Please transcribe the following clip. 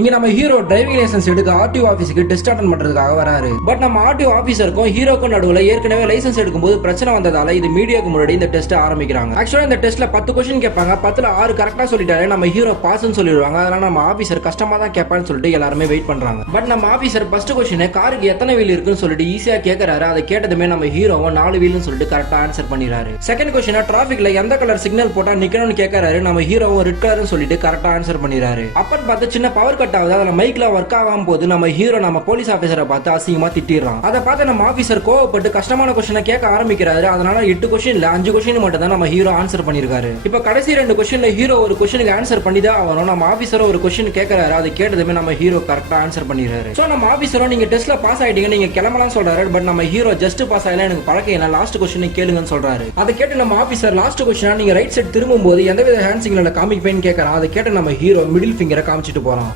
இங்க நம்ம hero driving licence எடுக்க ஆர்டிஓ ஆபீஸ்க்கு டெஸ்ட் அட்டன் பண்றதுக்காக வராரு. பட் நம்ம ஆர்டிஓ ஆபீசருக்கும் ஹீரோக்கும் நடுவுல ஏற்கனவே லைசன்ஸ் எடுக்கும்போது பிரச்சனை வந்ததால இது மீடியாக்கு முன்னாடி இந்த டெஸ்ட் ஆரம்பிக்கிறாங்க. ஆக்சுவலா இந்த டெஸ்ட்ல 10 क्वेश्चन கேட்பாங்க. 10ல 6 கரெக்டா சொல்லிட்டாலே நம்ம ஹீரோ பாஸ்னு சொல்லிடுவாங்க. அதனால நம்ம ஆபீசர் கஷ்டமா தான் கேட்பான்னு சொல்லிட்டு எல்லாருமே வெயிட் பண்றாங்க. பட் நம்ம ஆபீசர் ஃபர்ஸ்ட் क्वेश्चन காருக்கு எத்தனை வீல் இருக்குன்னு சொல்லிட்டு ஈஸியா கேட்கறாரு. அதை கேட்டதுமே நம்ம ஹீரோவும் 4 வீல்னு சொல்லிட்டு கரெக்டா ஆன்சர் பண்ணிடுறாரு. செகண்ட் क्वेश्चन டிராபிக்ல எந்த கலர் சிக்னல் போட்டா நிக்கணும்னு கேட்கறாரு. நம்ம ஹீரோவும் ரெட் கலர்னு சொல்லிட்டு கரெக்டா ஆன்சர் பண்ணிடுறாரு. அப்பன்னு பார்த்து சின்ன பவர் கட் ஆகுது. அதுல மைக்ல ஒர்க் ஆகாம போது நம்ம ஹீரோ நம்ம போலீஸ் ஆபீசரை பார்த்து அசிங்கமா திட்டிடுறான். அதை பார்த்து நம்ம ஆபீசர் கோவப்பட்டு கஷ்டமான क्वेश्चन கேட்க ஆரம்பிக்கிறாரு. அதனால 8 क्वेश्चनல 5 क्वेश्चन மட்டும் தான் நம்ம ஹீரோ ஆன்சர் பண்ணிருக்காரு. இப்ப கடைசி 2 क्वेश्चनல ஹீரோ ஒரு क्वेश्चनக்கு ஆன்சர் பண்ணிதான் ஆகணும். நம்ம ஆபீசர் ஒரு क्वेश्चन கேட்கறாரு. அதை கேட்டதுமே நம்ம ஹீரோ கரெக்டா ஆன்சர் பண்ணிடுறாரு. சோ நம்ம ஆபீசரும் நீங்க டெஸ்ட்ல பாஸ் ஆயிட்டீங்க, நீங்க கிளம்பலாம் சொல்றாரு. பட் நம்ம ஹீரோ ஜஸ்ட் பாஸ் ஆயில எனக்கு பழக்கம் இல்ல, லாஸ்ட் क्वेश्चन கேளுங்கன்னு சொல்றாரு. அதை கேட்டு நம்ம ஆபீசர் லாஸ்ட் क्वेश्चन நீங்க ரைட் சைடு திரும்பும்போது எந்தவித ஹேண்ட் சிக்னல்ல காமிப்பேன்னு கேட்கறான். அதை கேட்டு நம்ம ஹீரோ மிடில் ஃபிங்கரை காமிச்சிட்டு போறான்.